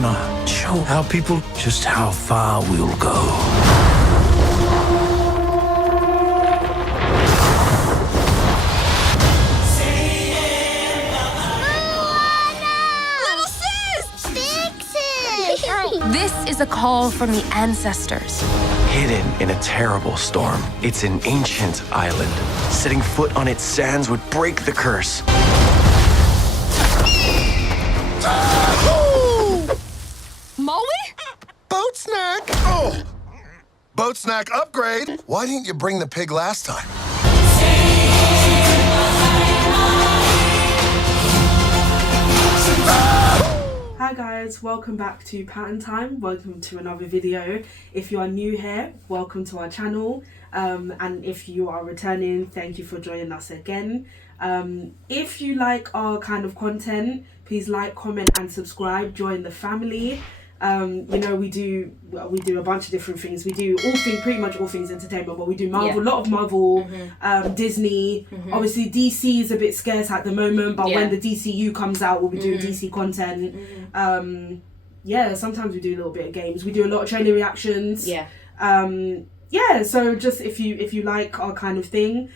Moana show our people just how far we'll go. This is a call from the ancestors. Hidden in a terrible storm, it's an ancient island. Setting foot on its sands would break the curse. Maui? Boat snack! Oh! Boat snack upgrade. Why didn't you bring the pig last time? Hi guys, welcome back to Patten Time. Welcome to another video. If you are new here, welcome to our channel. And if you are returning, thank you for joining us again. If you like our kind of content, please like, comment and subscribe. Join the family. You know, we do a bunch of different things. We do pretty much all things entertainment, but we do Marvel, a lot of Marvel, Disney. Obviously DC is a bit scarce at the moment, but when the DCU comes out, we'll be doing DC content. Yeah, sometimes we do a little bit of games. We do a lot of trailer reactions. Yeah, so just if you like our kind of thing,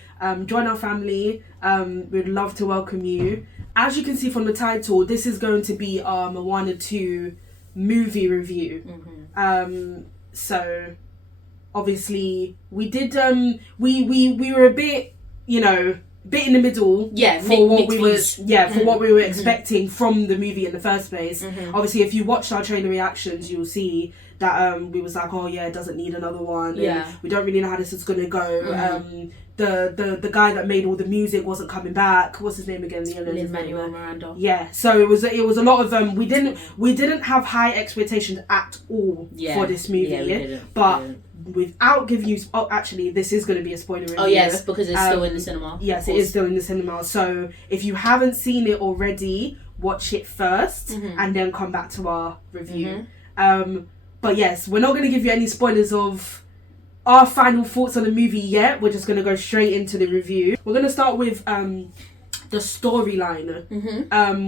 join our family. We'd love to welcome you. As you can see from the title, this is going to be our Moana 2 movie review. So obviously we did we were a bit, you know, bit in the middle for what we were what we were expecting from the movie in the first place. Obviously if you watched our trailer reactions, you'll see that we was like, oh yeah, it doesn't need another one, and we don't really know how this is gonna go. The guy that made all the music wasn't coming back. What's his name again? Lin-Manuel Miranda. Yeah, so it was a lot of we didn't have high expectations at all for this movie. Without giving you actually this is going to be a spoiler review. Oh yes, because it's still in the cinema. Yes, it is still in the cinema. So if you haven't seen it already, watch it first and then come back to our review. But yes, we're not going to give you any spoilers of our final thoughts on the movie yet. We're just going to go straight into the review. We're going to start with the storyline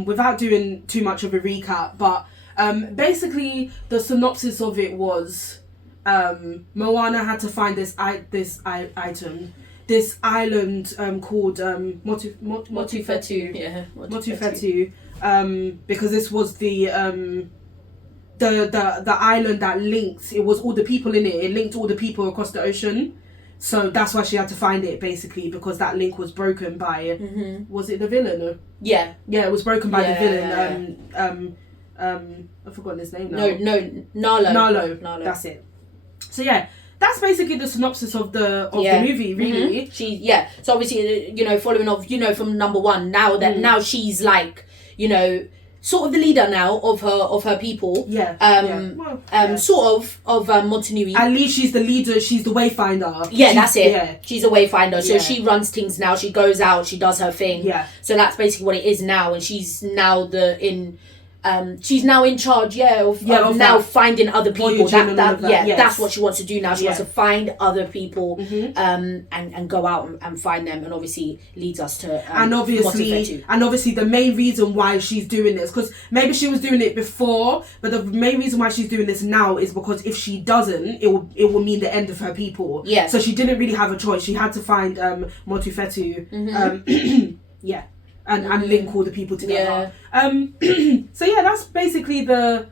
without doing too much of a recap, but basically the synopsis of it was Moana had to find this item, this island called Motufetu. Motufetu, because this was the island that linked, it was all the people in it linked all the people across the ocean, so that's why she had to find it, basically, because that link was broken by was it the villain? It was broken by the villain. I've forgotten his name now. Nalo, that's it. So yeah, that's basically the synopsis of the movie, really. So obviously, you know, following off, you know, from number one, now that now she's like, you know, sort of the leader now of her people. Sort of Motunui. At least she's the leader, she's the wayfinder. That's it. Yeah. She's a wayfinder. So she runs things now, she goes out, she does her thing. Yeah. So that's basically what it is now, and she's now she's now in charge, of now finding other people. That's what she wants to do now. She wants to find other people, and go out and find them, and obviously leads us to and obviously the main reason why she's doing this, because maybe she was doing it before, but the main reason why she's doing this now is because if she doesn't, it will mean the end of her people. So she didn't really have a choice. She had to find Motufetu. And link all the people together. So yeah, that's basically the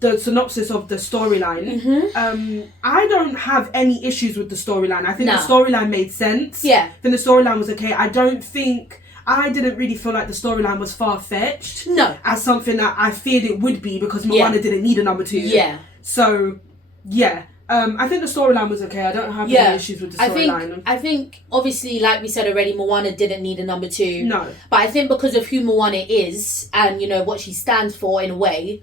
synopsis of the storyline. I don't have any issues with the storyline. I think the storyline made sense. I think the storyline was okay. I didn't really feel like the storyline was far-fetched. No. As something that I feared it would be, because Moana didn't need a number 2. So, yeah. I think the storyline was okay. I don't have any issues with the storyline. I think, obviously, like we said already, Moana didn't need a number 2. No. But I think because of who Moana is, and, you know, what she stands for in a way,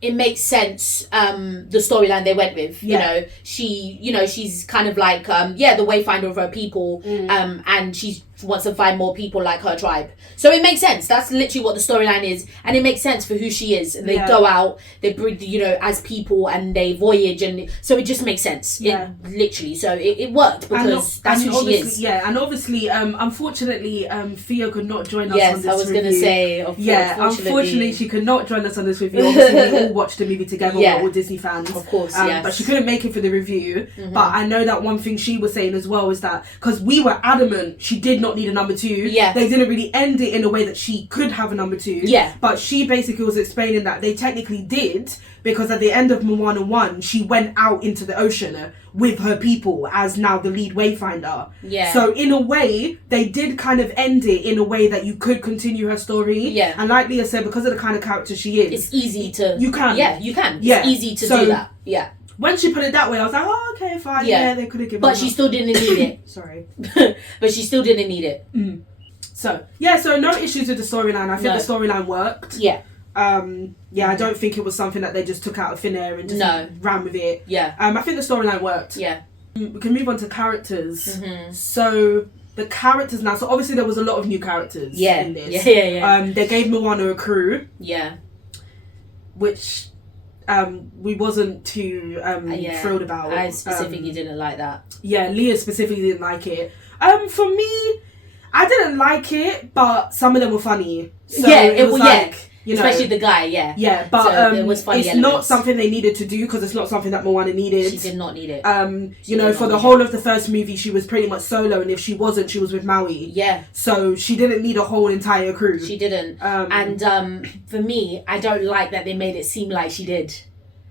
it makes sense, the storyline they went with. You know, she's kind of like, the wayfinder of her people, and she's wants to find more people like her tribe. So it makes sense. That's literally what the storyline is, and it makes sense for who she is. And they go out, they bring, you know, as people, and they voyage, and so it just makes sense. It literally, so it worked because that's who she is. Yeah, and obviously, unfortunately, Thea could not join us on this review. Yes, I was going to say, unfortunately, she could not join us on this review. Obviously, we all watched the movie together. We're all Disney fans, of course. But she couldn't make it for the review. But I know that one thing she was saying as well is that because we were adamant she did not need a number 2. Yeah, they didn't really end it in a way that she could have a number 2. Yeah, but she basically was explaining that they technically did, because at the end of Moana 1 she went out into the ocean with her people as now the lead wayfinder. Yeah, so in a way they did kind of end it in a way that you could continue her story. Yeah, and like Leah said, because of the kind of character she is, it's easy to you can it's easy to do that. Yeah, when she put it that way, I was like, oh, okay, fine. Yeah, they could have given. But she still didn't need it. Sorry. But she still didn't need it. So no issues with the storyline. I think the storyline worked. Yeah. I don't think it was something that they just took out of thin air and just ran with it. Yeah. I think the storyline worked. Yeah. We can move on to characters. So the characters now. So obviously there was a lot of new characters. In this. Yeah. They gave Moana a crew. Yeah. Which we wasn't too thrilled about. I specifically didn't like that. Yeah, Leah specifically didn't like it. For me, I didn't like it, but some of them were funny. So it was like, you know, especially the guy. Yeah, but so there was funny it's elements. not something they needed to do because it's not something that Moana needed. She did not need it. You know, for the whole of the first movie, she was pretty much solo, and if she wasn't, she was with Maui. Yeah. So she didn't need a whole entire crew. She didn't. And for me, I don't like that they made it seem like she did.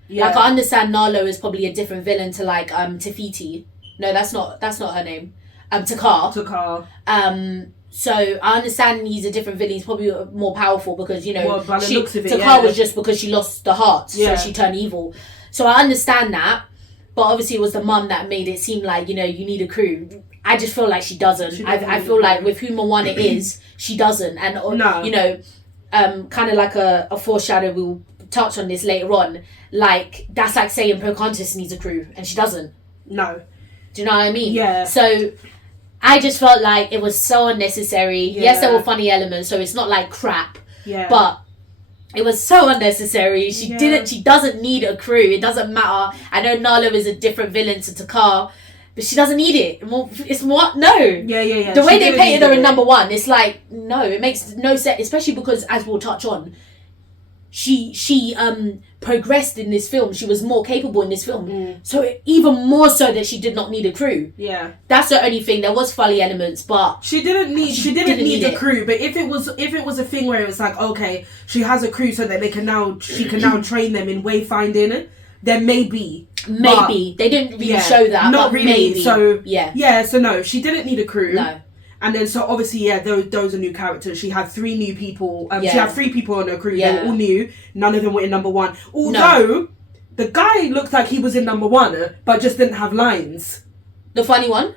Yeah. Like, I understand Nalo is probably a different villain to like Tafiti. No, that's not her name. Takar. So I understand he's a different villain. He's probably more powerful because, you know, Takar was just because she lost the heart, so she turned evil. So I understand that, but obviously it was the mum that made it seem like, you know, you need a crew. I just feel like she doesn't. I feel like with who Moana is, she doesn't. And you know, kind of like a foreshadow. We'll touch on this later on. Like, that's like saying Pocahontas needs a crew and she doesn't. No. Do you know what I mean? Yeah. So I just felt like it was so unnecessary. Yeah. Yes, there were funny elements, so it's not like crap. Yeah. But it was so unnecessary. She doesn't need a crew. It doesn't matter. I know Nalo is a different villain to Takar, but she doesn't need it. It's what? No. Yeah. The way they painted her in number 1, it's like, no, it makes no sense. Especially because, as we'll touch on, she progressed in this film. She was more capable in this film. So even more so that she did not need a crew. Yeah. That's the only thing. There was funny elements, but she didn't need a crew. But if it was a thing where it was like, okay, she has a crew so that she can now train them in wayfinding, then maybe they didn't really show that. Not really. Maybe. So so no, she didn't need a crew. No. And then, so obviously, those are new characters. She had 3 new people. She had 3 people on her crew. They were all new. None of them were in number 1. Although, the guy looked like he was in number 1, but just didn't have lines. The funny one?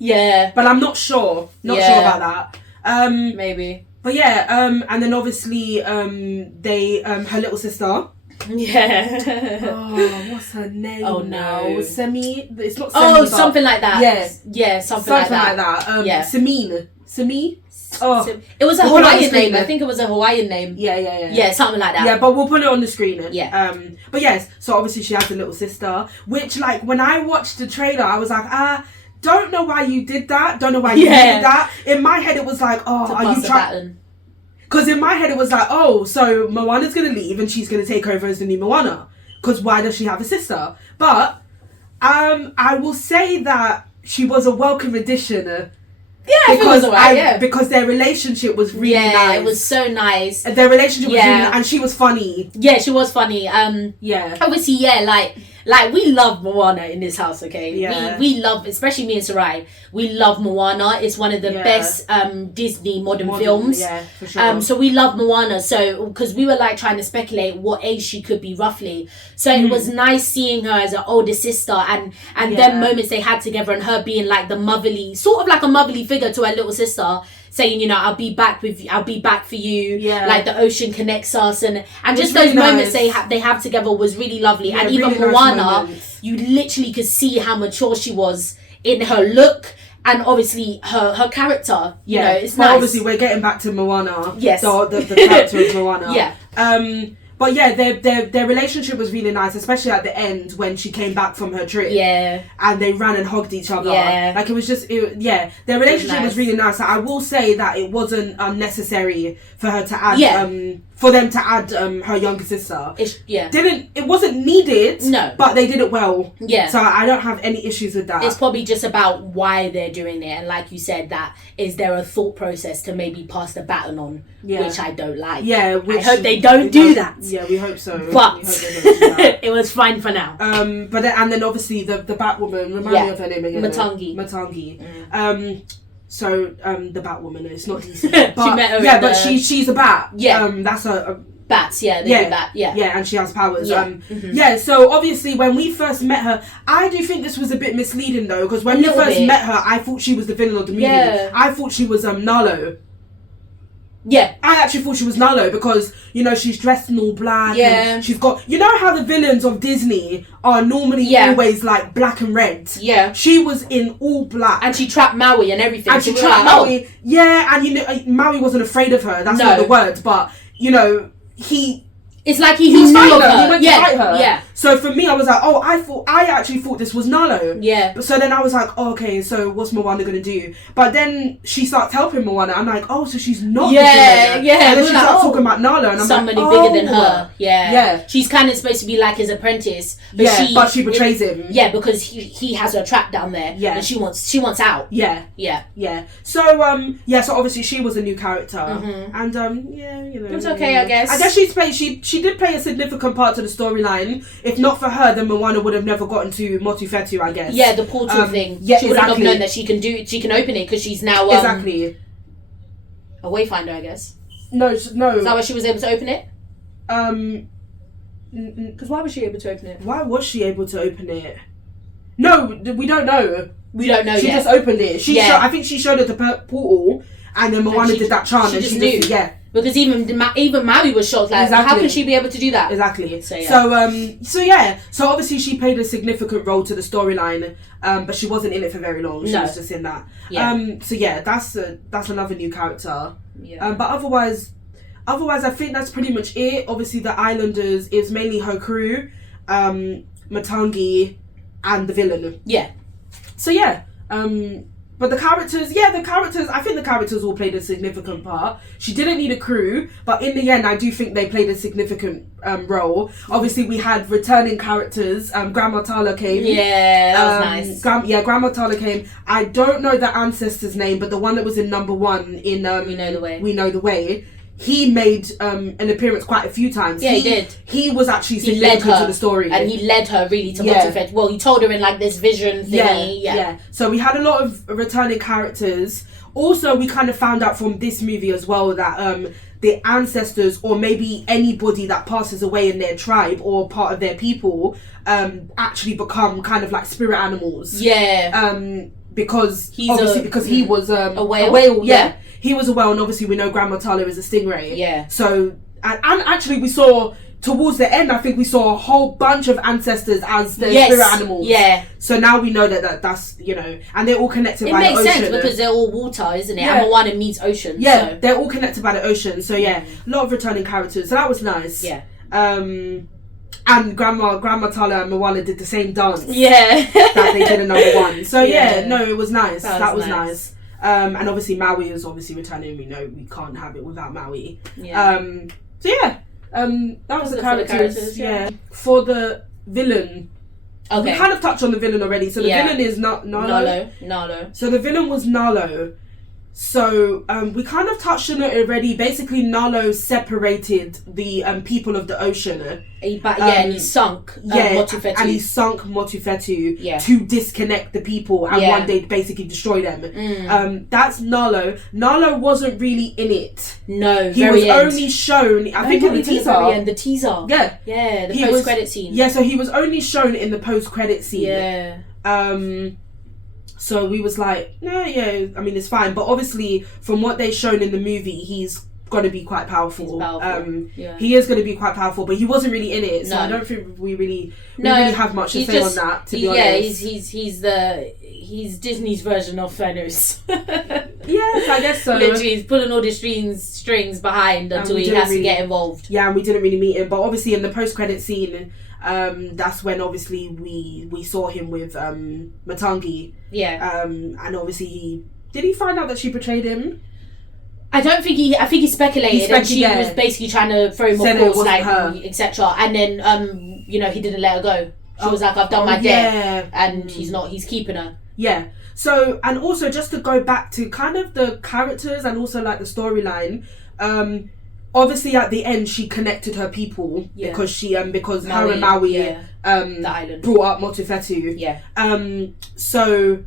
Yeah. But I'm not sure. Not sure about that. Maybe. But and then obviously, they, her little sister. Yeah. Oh, what's her name? Oh no, Semi. It's not Semi. Oh, something like that. Yeah, something like that. Semi. Oh, it was a Hawaiian name. I think it was a Hawaiian name. Yeah, something like that. Yeah, but we'll put it on the screen. Yeah. But yes, so obviously she has a little sister, which, like, when I watched the trailer, I was like, don't know why you did that. Don't know why you did that. In my head, it was like, are you trying? Because in my head it was like, so Moana's going to leave and she's going to take over as the new Moana. Because why does she have a sister? But I will say that she was a welcome addition. Because their relationship was really nice. Yeah, it was so nice. Their relationship was really nice, and she was funny. Yeah, she was funny. Obviously, like we love Moana in this house, okay? Yeah. We love, especially me and Sarai, we love Moana. It's one of the best Disney modern films. Yeah, for sure. So we love Moana. So, because we were like trying to speculate what age she could be roughly. So it was nice seeing her as an older sister and them moments they had together and her being like the motherly, sort of like a motherly figure to her little sister, saying, you know, I'll be back for you. Yeah. Like the ocean connects us and just those moments they have together was really lovely. And even really Moana, you literally could see how mature she was in her look and obviously her character, you know, it's well, nice. Obviously, we're getting back to Moana. Yes. The character of Moana. Yeah. But yeah, their relationship was really nice, especially at the end when she came back from her trip. Yeah. And they ran and hugged each other. Yeah. Like, it was just, their relationship was really nice. Like, I will say that it wasn't unnecessary for her to add, for them to add her younger sister. It wasn't needed. No. But they did it well. Yeah. So I don't have any issues with that. It's probably just about why they're doing it, and like you said, that is there a thought process to maybe pass the baton on, which I don't like. Yeah. I hope they don't do that. Yeah, we hope so. But we hope they don't do that. it was fine for now. But then obviously the Batwoman, remind me of her name again. Matangi. So the Batwoman, it's not DC. But, she met her but she's a bat. Yeah. That's a bats. Yeah, they do bat. Yeah. Yeah, and she has powers. Yeah. So obviously when we first met her, I do think this was a bit misleading though, because when we first met her, I thought she was the villain of the movie. Yeah. I thought she was Nalo. Yeah. I actually thought she was Nalo because, you know, she's dressed in all black. Yeah. And she's got... You know how the villains of Disney are normally always, like, black and red? Yeah. She was in all black. And she trapped Maui and everything. And she trapped Maui. Oh. Yeah, and, you know, Maui wasn't afraid of her. That's not the word. But, you know, It's like he knew of her. He went to fight her. Yeah. So for me, I was like, I actually thought this was Nalo. Yeah. But so then I was like, okay, so what's Moana gonna do? But then she starts helping Moana. I'm like, so she's not. Yeah. And then she starts talking about Nala, and I'm somebody like, bigger than her. Yeah. Yeah. She's kind of supposed to be like his apprentice, but she betrays him. Yeah, because he has her trapped down there. Yeah. And she wants out. Yeah. Yeah. Yeah. So so obviously she was a new character, and you know, it was okay, I guess. I guess she did play a significant part to the storyline. If not for her, then Moana would have never gotten to Motufetu, I guess. Yeah, the portal thing. Yeah, she wouldn't have known that she can open it because she's now exactly a wayfinder, I guess. No. Is that why she was able to open it? Because why was she able to open it? Why was she able to open it? No, we don't know. We don't know. She yet. just opened it. I think she showed her the portal, and then Moana did that chant, and she knew. Yeah. Because even Maui was shocked. Like, how can she be able to do that? Exactly. So So obviously she played a significant role to the storyline, but she wasn't in it for very long. She was just in that. Yeah. That's another new character. Yeah. But otherwise, I think that's pretty much it. Obviously, the Islanders is mainly her crew, Matangi, and the villain. Yeah. So yeah. But the characters, I think the characters all played a significant part. She didn't need a crew, but in the end, I do think they played a significant role. Obviously, we had returning characters. Grandma Tala came. Yeah, that was nice. Grandma Tala came. I don't know the ancestor's name, but the one that was in number 1 in We Know the Way. We Know the Way. He made an appearance quite a few times. Yeah, he did. He was actually significant to the story. And he led her really to Motufetu. Well, he told her in like this vision thingy. Yeah. So we had a lot of returning characters. Also, we kind of found out from this movie as well that the ancestors, or maybe anybody that passes away in their tribe or part of their people, actually become kind of like spirit animals. Yeah. Because he was a whale. Yeah. He was a whale, and obviously we know Grandma Tala is a stingray. Yeah. So, and actually we saw, towards the end, I think we saw a whole bunch of ancestors as the spirit animals. Yeah. So now we know that's, you know, and they're all connected by the ocean. It makes sense because they're all water, isn't it? Yeah. And Moana meets ocean. Yeah, they're all connected by the ocean. So yeah, a lot of returning characters. So that was nice. Yeah. And Grandma Tala and Moana did the same dance. Yeah. That they did in number 1. So it was nice. That was nice. And obviously Maui is obviously returning. We know we can't have it without Maui. Yeah. That was the characters. Yeah. For the villain. Okay. We kind of touched on the villain already. So the villain is Nalo. So the villain was Nalo. So we kind of touched on it already. Basically, Nalo separated the people of the ocean. And he sunk Motufetu. And he sunk Motufetu to disconnect the people and one day basically destroy them. That's Nalo. Nalo wasn't really in it. No, he was only shown. I think in the teaser. The teaser. Yeah, the post-credit scene. Yeah, so he was only shown in the post-credit scene. Yeah. So we was like, I mean, it's fine. But obviously, from what they've shown in the movie, he's going to be quite powerful. Yeah. He is going to be quite powerful, but he wasn't really in it, so No. I don't think we really have much to say on that, to be honest. He's Disney's version of Thanos. Yes, I guess so. Literally, he's pulling all the strings behind until he has to get involved. Yeah, and we didn't really meet him, but obviously in the post-credit scene, that's when obviously we saw him with Matangi. Yeah. And obviously did he find out that she betrayed him? I think he speculated, and she was basically trying to throw him off course, like, etc. And then he didn't let her go. She was like, I've done my debt, and he's keeping her. Yeah. So, and also just to go back to kind of the characters and also like the storyline, obviously at the end she connected her people because she because Maui, her and Maui the island brought up Motufetu. Yeah. So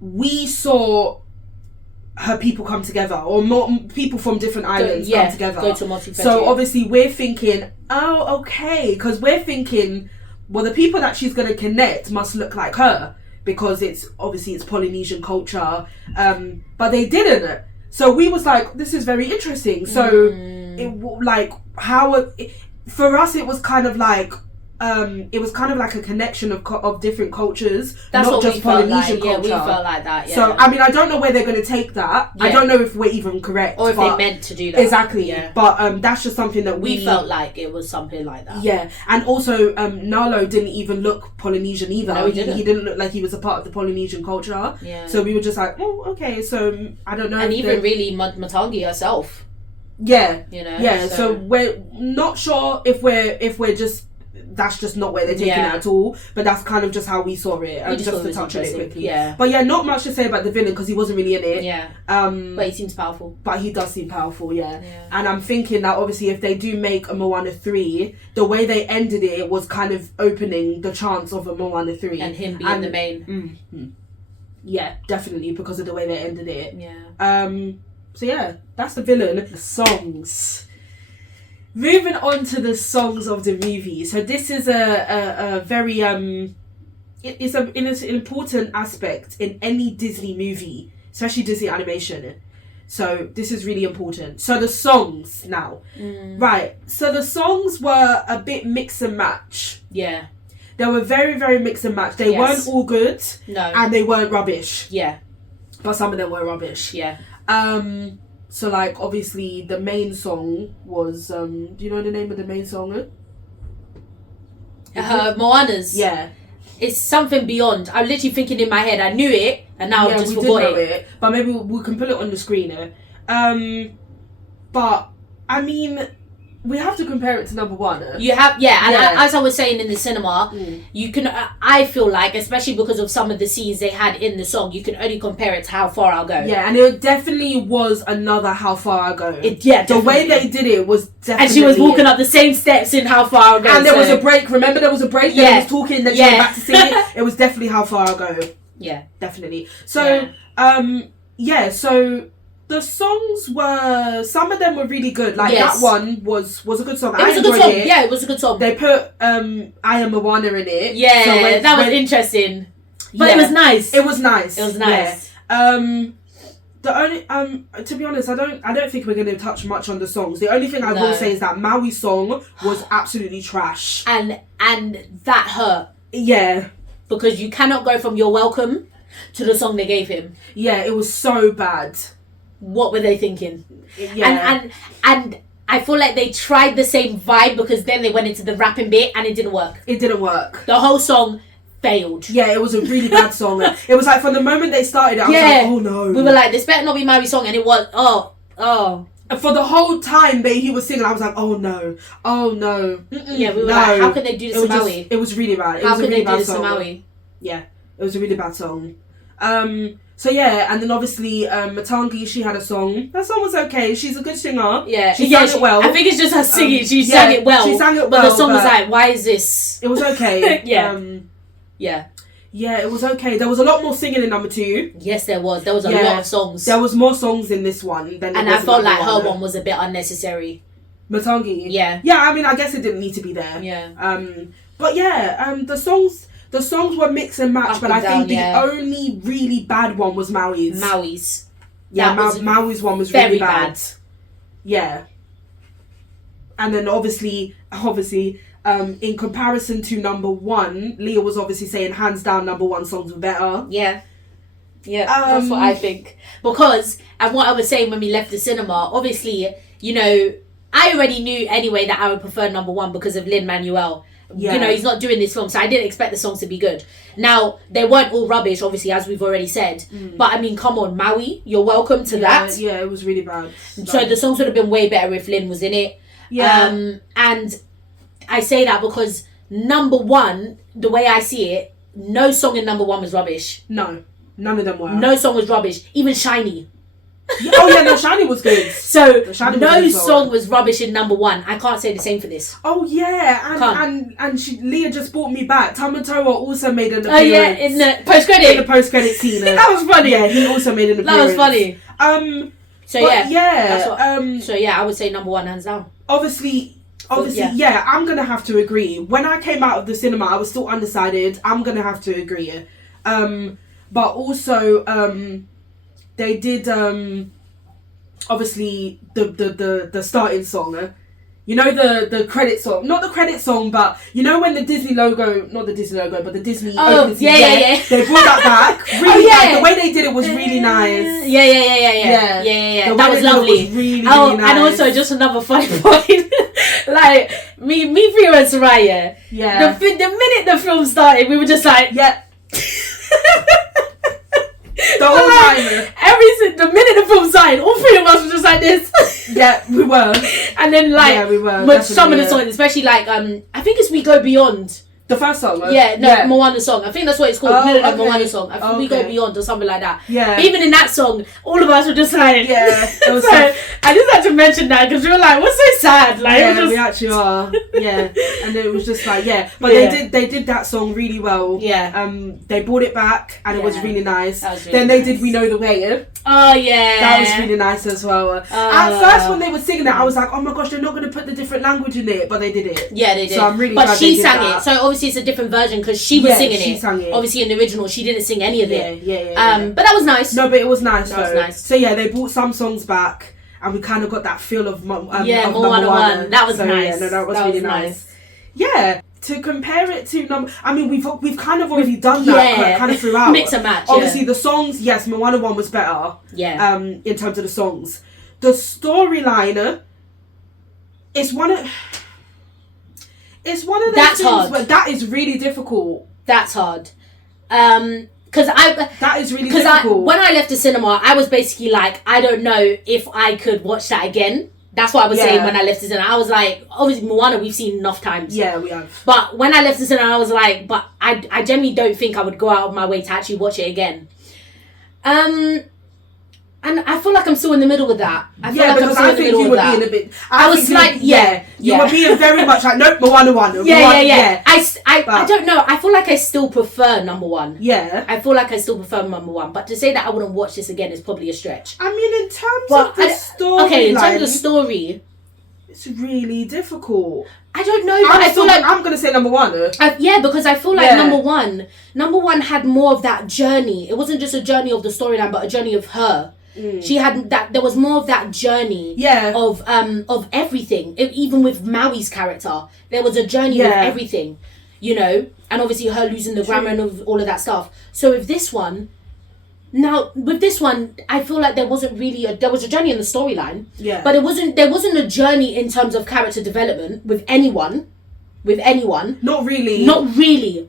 we saw her people come together, or more people from different islands come together. Go to Motufetu. So obviously we're thinking, oh, okay, because we're thinking, well, the people that she's going to connect must look like her, because it's Polynesian culture, but they didn't. So we was like, this is very interesting. So for us it was kind of like a connection of different cultures. That's not what just we felt Polynesian like. culture. Yeah, we felt like that. Yeah. So I mean, I don't know where they're going to take that. Yeah. I don't know if we're even correct, or if they meant to do that. Exactly. Yeah. But that's just something that we felt like it was something like that. Yeah, and also Nalo didn't even look Polynesian either. No, he didn't. He didn't look like he was a part of the Polynesian culture. Yeah. So we were just like, oh, okay. So I don't know. And even really Matangi herself. Yeah. You know. Yeah. So we're not sure if we're just. That's just not where they're taking it at all, but that's kind of just how we saw it. Just to touch on it quickly. Yeah. But yeah, not much to say about the villain because he wasn't really in it. Yeah. But he seems powerful. But he does seem powerful, yeah. And I'm thinking that obviously if they do make a Moana 3, the way they ended it was kind of opening the chance of a Moana 3. And him being the main. Yeah, definitely, because of the way they ended it. Yeah. So yeah, that's the villain. The songs. Moving on to the songs of the movie. So this is a very it's an important aspect in any Disney movie, especially Disney animation. So this is really important. So the songs now. Right. So the songs were a bit mix and match. Yeah. They were very, very mix and match. They weren't all good. No. And they weren't rubbish. Yeah. But some of them were rubbish. Yeah. So like obviously the main song was do you know the name of the main song? Moana's. Yeah. It's something beyond. I'm literally thinking in my head, I knew it and now I've just forgot it. But maybe we can put it on the screen. But I mean, we have to compare it to number one. You have, as I was saying in the cinema, you can. I feel like, especially because of some of the scenes they had in the song, you can only compare it to How Far I'll Go. Yeah, and it definitely was another How Far I'll Go. The way they did it was definitely. And she was walking up the same steps in How Far I'll Go. And there was a break. Remember, there was a break. Then was talking. Then she went back to sing it. It was definitely How Far I'll Go. Yeah, definitely. So, so. The songs were, some of them were really good. Like that one was a good song. It was a good song. Yeah, it was a good song. They put I Am Moana in it. Yeah, so that was interesting. But it was nice. It was nice. It was nice. Yeah. The only to be honest, I don't think we're going to touch much on the songs. The only thing I will say is that Maui's song was absolutely trash. And that hurt. Yeah. Because you cannot go from You're Welcome to the song they gave him. Yeah, it was so bad. What were they thinking? Yeah. And I feel like they tried the same vibe because then they went into the rapping bit and it didn't work. It didn't work. The whole song failed. Yeah, it was a really bad song. It was like from the moment they started it, I was like, oh no. We were like, this better not be Maui's song, and it was, oh. For the whole time he was singing, I was like, oh no. Yeah, we were like, how could they do this to Maui? It was really bad. How could they do this to Maui? Yeah, it was a really bad song. So yeah, and then obviously Matangi, she had a song. That song was okay. She's a good singer. Yeah, she sang it well. I think it's just her singing. She sang it well. She sang it well. But the song was like, why is this? It was okay. Yeah, it was okay. There was a lot more singing in number 2. Yes, there was. There was a lot of songs. There was more songs in this one than. And I felt like her one was a bit unnecessary. Matangi. Yeah. Yeah, I mean, I guess it didn't need to be there. Yeah. But yeah, the songs were mix and match, but I think the only really bad one was Maui's. Maui's. Yeah, Maui's one was really bad. Yeah. And then obviously, in comparison to number one, Leah was obviously saying hands down number one songs were better. Yeah. Yeah, that's what I think. Because, and what I was saying when we left the cinema, obviously, you know, I already knew anyway that I would prefer number one because of Lin-Manuel. Yeah. You know, he's not doing this film, so I didn't expect the songs to be good. Now, they weren't all rubbish, obviously, as we've already said. But I mean, come on, Maui, you're welcome to that. Yeah, it was really bad. So the songs would have been way better if Lin was in it. Yeah. And I say that because number one, the way I see it, no song in number one was rubbish. No, none of them were. No song was rubbish. Even Shiny. Oh yeah, no, Shiny was good. So no song was rubbish in number one. I can't say the same for this. Oh yeah, and Leah just brought me back. Tamatoa also made an appearance. Oh yeah, in the post credit. In the post credit scene. That was funny. Yeah, he also made an appearance. That was funny. So yeah, so yeah, I would say number one hands down. Obviously, yeah, I'm gonna have to agree. When I came out of the cinema, I was still undecided. I'm gonna have to agree. But also, they did obviously the starting song. You know, the credit song, not the credit song, but you know when the Disney logo, not the Disney logo, but the Disney opening scene, they brought that back. Really nice. The way they did it was really nice. Yeah. That was lovely. Really nice. And also just another funny point, like me, Priya and Soraya. Yeah. The minute the film started, we were just like, yeah. The whole time. The minute the film started, all three of us were just like this. Yeah, we were. And then like, we were. With some of the songs, especially like, I think it's We Go Beyond. The first song? Moana song. I think that's what it's called. No, Moana song. I think We Go Beyond or something like that. Yeah. But even in that song, all of us were just like... Yeah. So, I just had to mention that because we were like, what's so sad? Like, yeah, we actually are. Yeah. And it was just like, But they did that song really well. Yeah. They brought it back and it was really nice. Then they did We Know the Way. Oh, yeah. That was really nice as well. At first, when they were singing it, I was like, oh my gosh, they're not going to put the different language in it. But they did it. Yeah, they did. So I'm really glad she they did sang that. it. So obviously it's a different version because she was singing she it. Sang it. Obviously in the original, she didn't sing any of it. Yeah. But that was nice. No, but it was nice. That was nice. So yeah, they brought some songs back. And we kind of got that feel of Moana. That was nice. Yeah, no, that was really nice. Yeah, to compare it to I mean, we've kind of already done that kind of throughout. Mix and match. Obviously, the songs. Yes, Moana 1 was better. Yeah. In terms of the songs, the storyline. It's one of those things hard. where that is really difficult. That's hard. That is really difficult. When I left the cinema, I was basically like, I don't know if I could watch that again. That's what I was saying when I left the cinema. I was like, obviously Moana we've seen enough times. Yeah, we have. But when I left the cinema, I was like, but I genuinely don't think I would go out of my way to actually watch it again. And I feel like I'm still in the middle with that. I think you would be in a bit. You were being very much like, nope, Moana 1. Yeah. I don't know. I feel like I still prefer number one. Yeah. I feel like I still prefer number one. But to say that I wouldn't watch this again is probably a stretch. I mean, in terms of the story. Okay, in terms of the story. It's really difficult. I don't know. But I feel like I'm gonna say number one. Because I feel like number one had more of that journey. It wasn't just a journey of the storyline, but a journey of her. She had that. There was more of that journey. Of everything. Even with Maui's character, there was a journey of everything. You know, and obviously her losing the grammar and all of that stuff. So with this one, I feel like there wasn't really there was a journey in the storyline. Yeah. But there wasn't a journey in terms of character development with anyone. Not really.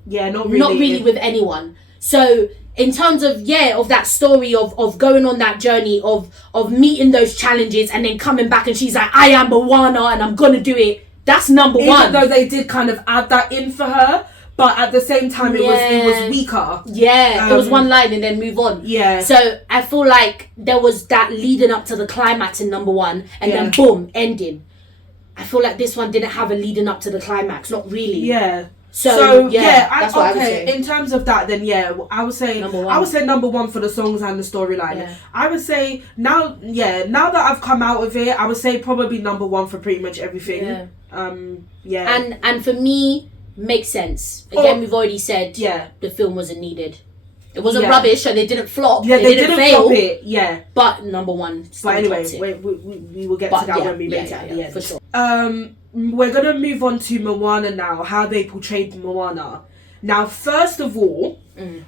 Yeah, not really. Not really with anyone. So in terms of that story of going on that journey of meeting those challenges and then coming back and she's like, I am Moana and I'm gonna do it. That's number one. Even though they did kind of add that in for her, but at the same time it was weaker. Yeah, it was one line and then move on. Yeah. So I feel like there was that leading up to the climax in number one and then boom, ending. I feel like this one didn't have a leading up to the climax, not really. Yeah. So that's what I would say. In terms of that, then I would say number one. I would say number one for the songs and the storyline. Yeah. I would say now that I've come out of it, I would say probably number one for pretty much everything. And for me, makes sense. Again, we've already said the film wasn't needed. It wasn't rubbish, so they didn't flop. Yeah, they didn't fail. flop it. Yeah, but number one. But anyway, we will get to that when we make it at the end. For sure. We're gonna move on to Moana now. How they portrayed Moana. Now, first of all,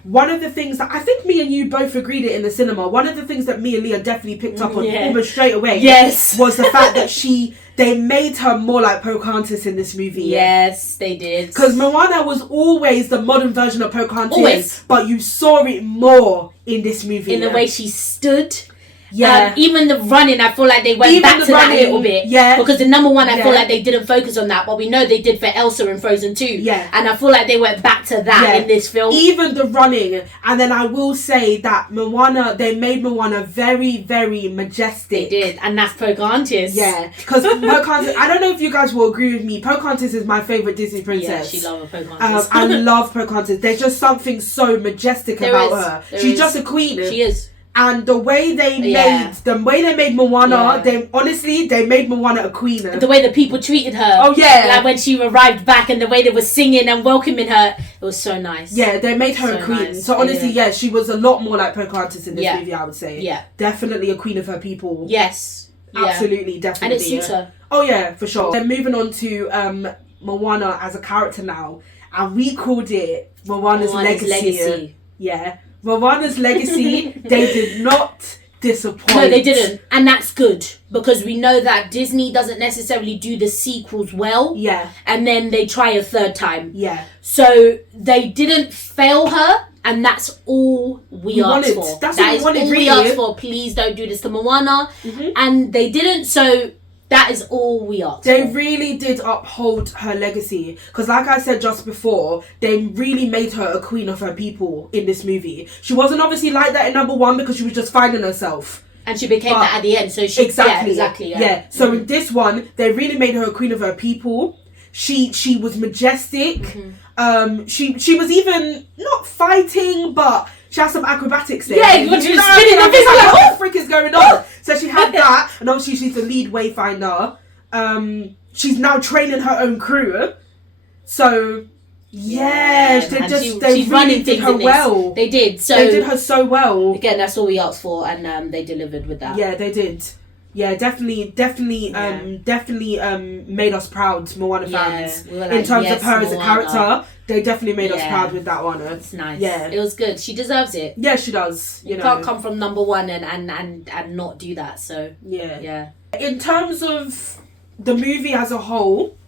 one of the things that I think me and you both agreed it in the cinema. One of the things that me and Leah definitely picked up on almost straight away. Yes, was the fact that they made her more like Pocahontas in this movie. Yes, they did. Because Moana was always the modern version of Pocahontas. Always. But you saw it more in this movie. In the way she stood. Yeah. Even the running, I feel like they went back to that a little bit. Yeah. Because the number one, I feel like they didn't focus on that. But we know they did for Elsa in Frozen 2. Yeah. And I feel like they went back to that in this film. Even the running. And then I will say that Moana, they made Moana very, very majestic. They did. And that's Pocahontas. Yeah. Because Pocahontas, I don't know if you guys will agree with me. Pocahontas is my favourite Disney princess. Yeah, she loves Pocahontas. I love Pocahontas. There's just something so majestic about her. She's just a queen. She is. And the way they made Moana, they made Moana a queen. The way the people treated her. Oh yeah. Like when she arrived back and the way they were singing and welcoming her, it was so nice. Yeah, they made her a queen. Nice. So honestly, she was a lot more like Pocahontas in this movie, I would say. Yeah. Definitely a queen of her people. Yes. Absolutely, definitely. And it suits her. Oh yeah, for sure. Then moving on to Moana as a character now. And we called it Moana's Legacy. Yeah. Moana's Legacy, they did not disappoint. No, they didn't. And that's good. Because we know that Disney doesn't necessarily do the sequels well. Yeah. And then they try a third time. Yeah. So they didn't fail her. And that's all we asked for. That's all we wanted, really. We asked for. Please don't do this to Moana. Mm-hmm. And they didn't, so that is all we asked They for. really did uphold her legacy. Because like I said just before, they really made her a queen of her people in this movie. She wasn't obviously like that in number one because she was just finding herself. And she became that at the end. So she Exactly. Yeah. So in this one, they really made her a queen of her people. She was majestic. Mm-hmm. She was even not fighting, but she had some acrobatics there. Yeah, you were just spinning the like, what the frick is going on? So she had that, and obviously she's the lead wayfinder. She's now training her own crew. So they really did her well. They did. So they did her so well. Again, that's all we asked for, and they delivered with that. Yeah, they did. Yeah, definitely made us proud, Moana fans. We were like, in terms of her Moana. as a character, they definitely made us proud with that one. It's nice. Yeah, it was good. She deserves it. Yeah, she does. You can't come from number one and not do that. So yeah. In terms of the movie as a whole,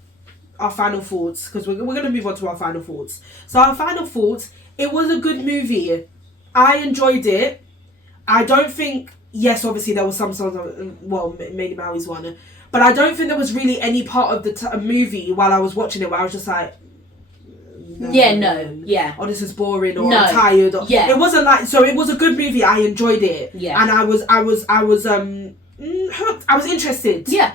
our final thoughts, because we're going to move on to our final thoughts. So our final thoughts, it was a good movie. I enjoyed it. I don't think. Yes, obviously there was some sort of, mainly Maui's one, but I don't think there was really any part of the movie while I was watching it where I was just like, oh, this is boring, or I'm tired, or, it wasn't like, so it was a good movie. I enjoyed it, and I was hooked. I was interested. Yeah,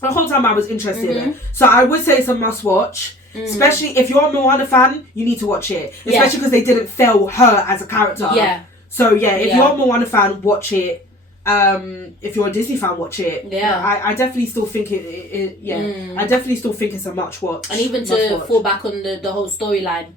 the whole time I was interested. So I would say it's a must watch. Especially if you're a Moana fan, you need to watch it. Especially because they didn't fail her as a character. Yeah. So if you're a Moana fan, watch it. If you're a Disney fan, watch it. Yeah. I definitely still think I definitely still think it's a much watch. And even to fall back on the whole storyline,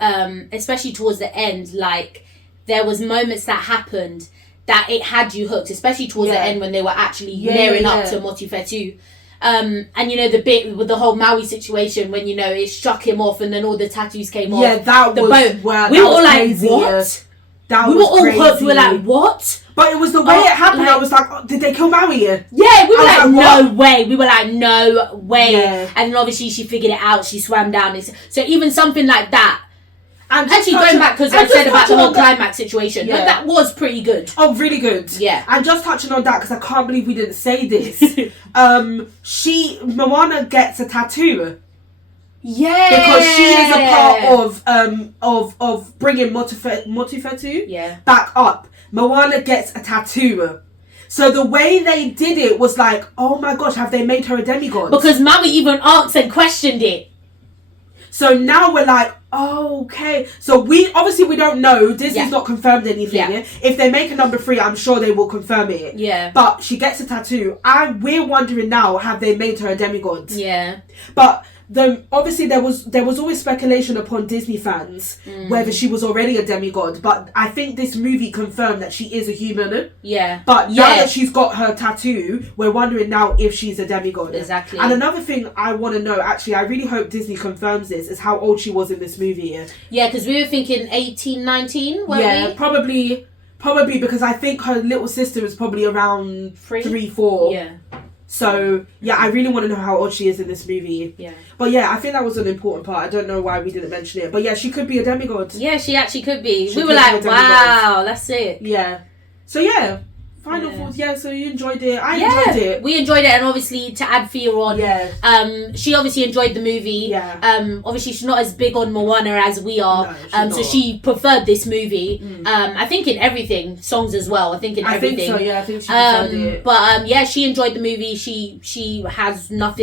especially towards the end, like there was moments that happened that it had you hooked, especially towards the end when they were actually nearing up to Motifetu. And the bit with the whole Maui situation when it struck him off and then all the tattoos came off. Yeah, that was boat. We were all like, what? We were all hooked. We were like, what? But it was the way it happened. I was like, oh, did they kill Maui? Yeah, we were like, no way. We were like, no way. Yeah. And then obviously she figured it out. She swam down. So even something like that. And actually going back, because I said about the whole climax situation, but that was pretty good. Oh, really good. Yeah. And just touching on that, because I can't believe we didn't say this. Moana gets a tattoo. Yeah, because she is a part of bringing Motifetu back up. Moana gets a tattoo. So the way they did it was like, oh my gosh, have they made her a demigod? Because Maui even asked and questioned it. So now we're like, oh, okay. So we don't know. Disney's not confirmed anything. Yeah. If they make a number 3, I'm sure they will confirm it. Yeah. But she gets a tattoo. We're wondering now, have they made her a demigod? Yeah. But obviously there was always speculation upon Disney fans whether she was already a demigod, but I think this movie confirmed that she is a human. Yeah. But now that she's got her tattoo, we're wondering now if she's a demigod. Exactly. And another thing I want to know, actually, I really hope Disney confirms this, is how old she was in this movie. Yeah, because we were thinking 18, 19, weren't we? Probably because I think her little sister is probably around 3, 4. Yeah. So, yeah, I really want to know how old she is in this movie. Yeah. But yeah, I think that was an important part. I don't know why we didn't mention it. But yeah, she could be a demigod. Yeah, she actually could be. She we could were be like, a demigod. wow, that's it. Yeah. So yeah, final thoughts. Yeah, so you enjoyed it. I enjoyed it. We enjoyed it, and obviously to add Fia on, she obviously enjoyed the movie. Yeah. Obviously she's not as big on Moana as we are. No, so she preferred this movie. I think in everything, songs as well. I think in everything. I think so. Yeah, I think she preferred it. But yeah, she enjoyed the movie. She has no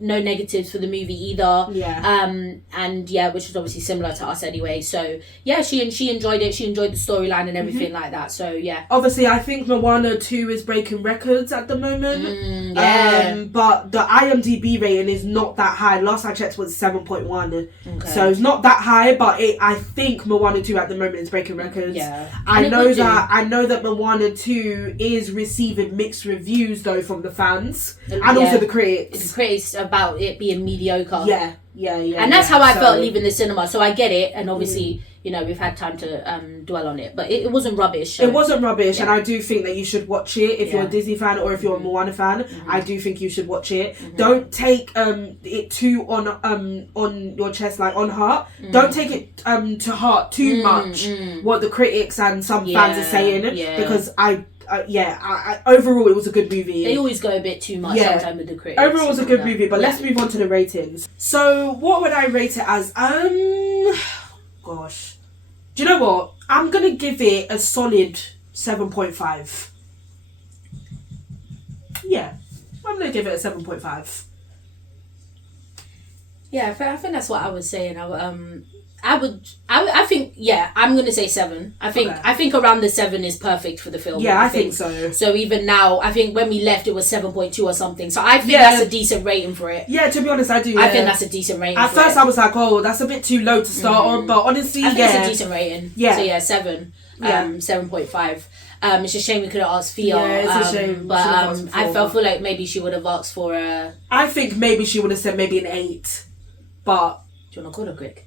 negatives for the movie either. Yeah. And yeah, which is obviously similar to us anyway. So yeah, she enjoyed it. She enjoyed the storyline and everything like that. So yeah. Obviously, I think Moana 2 is breaking records at the moment. Yeah. But the IMDb rating is not that high. Last I checked was 7.1. Okay. So it's not that high, but I think Moana 2 at the moment is breaking records. Yeah. I know that Moana 2 is receiving mixed reviews though from the fans and also the critics. The critics about it being mediocre. Yeah. And that's how I felt leaving the cinema. So I get it, and obviously, you know, we've had time to dwell on it, but it wasn't rubbish. So. It wasn't rubbish, and I do think that you should watch it if you're a Disney fan or if you're a Moana fan. I do think you should watch it. Don't take it too on your chest, like on heart. Don't take it to heart too much what the critics and some fans are saying, because I overall it was a good movie. They always go a bit too much sometimes with the critics. Overall it was a good movie, but let's move on to the ratings. So what would I rate it as? Gosh. Do you know what? I'm gonna give it a solid 7.5. Yeah. I'm gonna give it a 7.5. Yeah, I think that's what I was saying. I think I'm gonna say 7. I think around the 7 is perfect for the film. Yeah, I think so. So even now, I think when we left it was 7.2 or something. So I think that's a decent rating for it. Yeah, to be honest, I do. I think that's a decent rating. At first, I was like, oh, that's a bit too low to start on, but honestly, I think it's a decent rating. Yeah. So yeah, 7. 7.5. It's a shame we couldn't ask Fia. Yeah, it's a shame. But I feel like maybe she would have asked for a. I think maybe she would have said maybe an 8, but. Do you want to call her quick?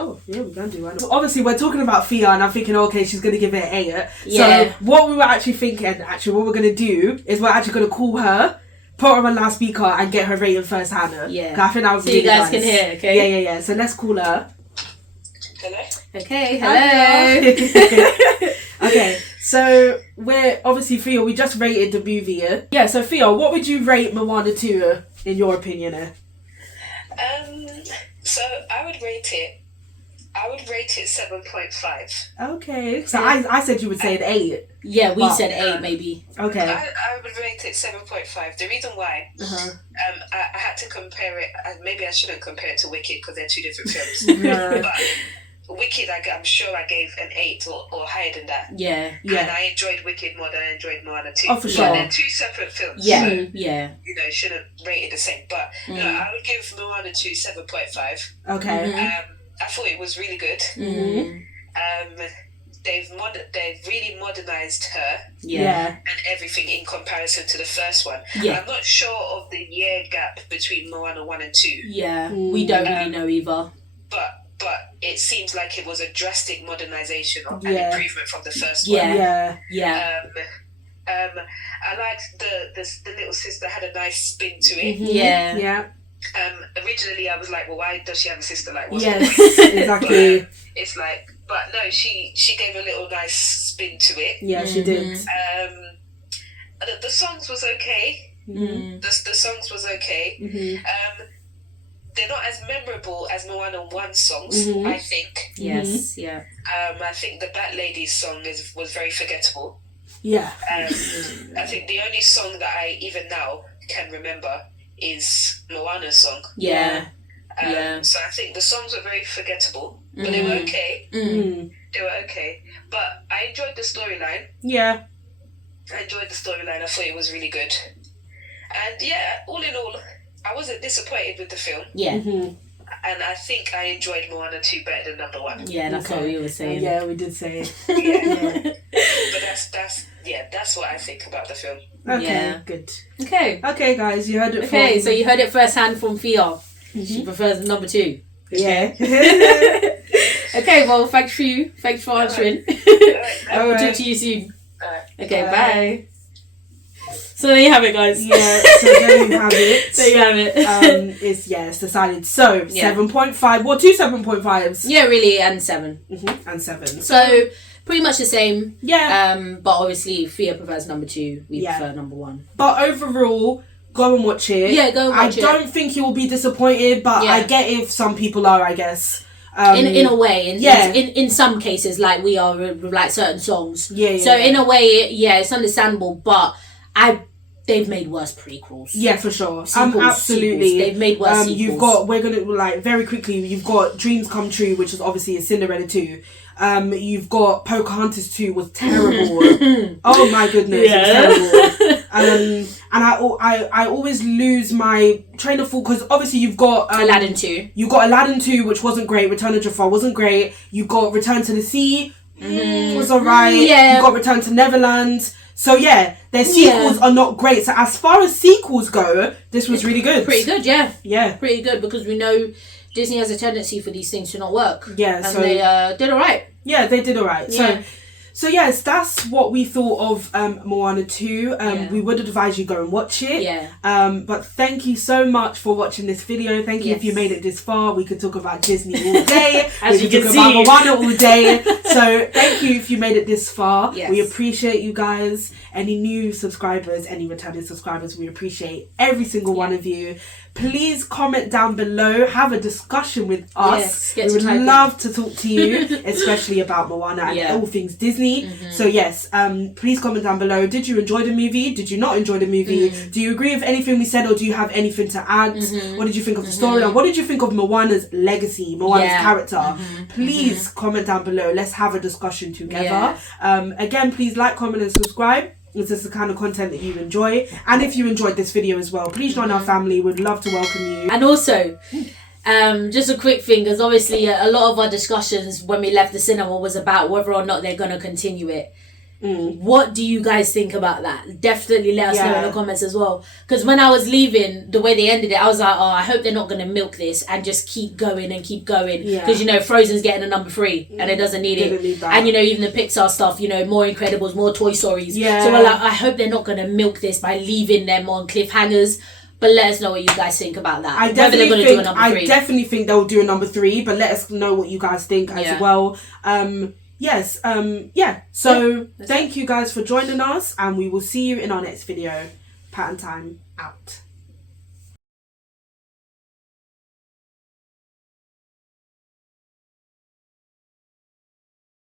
Oh, yeah, we can do one. Obviously, we're talking about Fia, and I'm thinking, okay, she's going to give it an 8. Yeah. So, what we were actually thinking, what we're going to do is we're actually going to call her, put her on loudspeaker, and get her rating first hand. Yeah. I think that was so really you guys nice. can hear, okay? Yeah. So, let's call her. Hello? Okay, hello. Okay, so we're obviously, Fia, we just rated the movie. Yeah, so Fia, what would you rate Moana 2 in your opinion? So I would rate it 7.5. Okay. So I said you would say an 8. Yeah, we said 8 maybe. Okay. I would rate it 7.5. The reason why, I had to compare it, maybe I shouldn't compare it to Wicked because they're two different films. But Wicked, I'm sure I gave an 8 or higher than that. Yeah. And I enjoyed Wicked more than I enjoyed Moana 2. Oh, for sure. They're two separate films. Yeah. So, you know, shouldn't rate it the same. But no, I would give Moana 2 7.5. Okay. I thought it was really good. They've really modernized her. Yeah. And everything in comparison to the first one. Yeah. I'm not sure of the year gap between Moana 1 and 2. Yeah. We don't really know either. But it seems like it was a drastic modernization and improvement from the first one. Yeah. I liked the little sister had a nice spin to it. Yeah. Originally I was like, well, why does she have a sister? Like, what's yes, exactly. But, it's like, but no, she gave a little nice spin to it. Yeah, she did. The songs was okay. The songs was okay. They're not as memorable as Moana 1 songs, I think. Yes, yeah. I think the Bat Lady's song was very forgettable. Yeah. I think the only song that I even now can remember is Moana's song. Yeah. So I think the songs were very forgettable, but they were okay. They were okay. But I enjoyed the storyline. Yeah. I enjoyed the storyline. I thought it was really good. And yeah, all in all, I wasn't disappointed with the film. Yeah. And I think I enjoyed Moana 2 better than number 1. Yeah, that's what we were saying. Yeah, we did say it. But that's what I think about the film. Okay, good. Okay, guys, you heard it. Okay, so you heard it firsthand from Fia. She prefers number 2. Yeah. Okay, well, thanks for answering. I will talk to you soon. Okay, bye. So there you have it, guys. Yeah, so there you have it. There you have it. It's decided. So 7.5. Well, 2 7.5s. Yeah, really, and 7. And 7. So pretty much the same. Yeah. But obviously, Fia prefers number 2. We prefer number 1. But overall, go and watch it. Yeah, go and watch it. I don't think you will be disappointed, but I get if some people are, I guess. In a way, in some cases, like we are with like certain songs. So in a way, it's understandable, but they've made worse prequels. Yeah, for sure. Sequels, absolutely. Sequels. They've made worse sequels. We're gonna like very quickly. You've got Dreams Come True, which is obviously a Cinderella 2. You've got Pocahontas 2 was terrible. Oh my goodness, it was terrible. And I always lose my train of thought because obviously you've got Aladdin 2. You got Aladdin 2, which wasn't great. Return of Jafar wasn't great. You got Return to the Sea, was alright. Yeah. You got Return to Neverland. So yeah, their sequels are not great. So as far as sequels go, this was really good. Pretty good, yeah. Yeah. Pretty good because we know Disney has a tendency for these things to not work. Yeah, and so they did alright. Yeah, they did alright. Yeah. So yes, that's what we thought of Moana 2. We would advise you go and watch it. Yeah. But thank you so much for watching this video. Thank you if you made it this far. We could talk about Disney all day. As we you could can talk see. about Moana all day. So thank you if you made it this far. Yes. We appreciate you guys. Any new subscribers, any returning subscribers, we appreciate every single one of you. Please comment down below. Have a discussion with us. Yes, we would love to talk to you, especially about Moana and all things Disney. So yes, please comment down below. Did you enjoy the movie? Did you not enjoy the movie? Do you agree with anything we said, or do you have anything to add? What did you think of the story? And what did you think of Moana's legacy, Moana's character? Please comment down below. Let's have a discussion together. Again, please like, comment and subscribe. This is the kind of content that you enjoy. And if you enjoyed this video as well, please join our family. We'd love to welcome you. And also, just a quick thing, because obviously a lot of our discussions when we left the cinema was about whether or not they're going to continue it. What do you guys think about that? Definitely let us know in the comments as well. Because when I was leaving, the way they ended it, I was like, oh, I hope they're not going to milk this and just keep going and keep going. Because, you know, Frozen's getting a number 3 and it doesn't need it. And, you know, even the Pixar stuff, you know, more Incredibles, more Toy Stories. So we're like, I hope they're not going to milk this by leaving them on cliffhangers. But let us know what you guys think about that. I definitely think they'll do a number 3, but let us know what you guys think as well. Yes, so thank you guys for joining us, and we will see you in our next video. Patten time out.